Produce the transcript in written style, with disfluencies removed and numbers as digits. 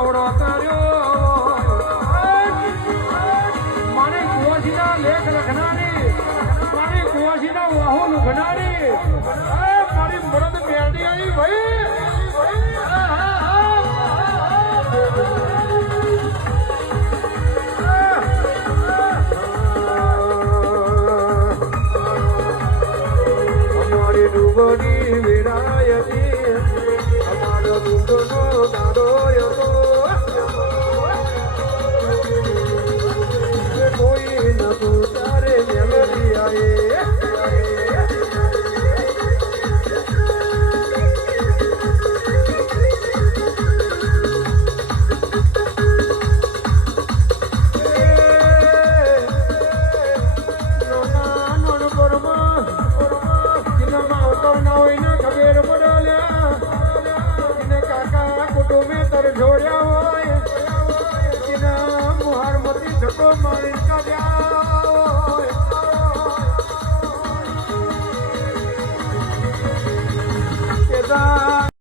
આવડો તાર્યો મારી કુવાસીના લેખ લખનારી મારી કુવાસીના વાહુ લુખનારી મારી મરદ મેળડી આવી ભાઈ ડુબોની વિરાયતી અમારો ડુંગનો દાડો કોઈ નતું તારે મેલડી આયે જોડ્યા હોય એના મુહારમતી ધક્કો મારી કાઢ્યા હોય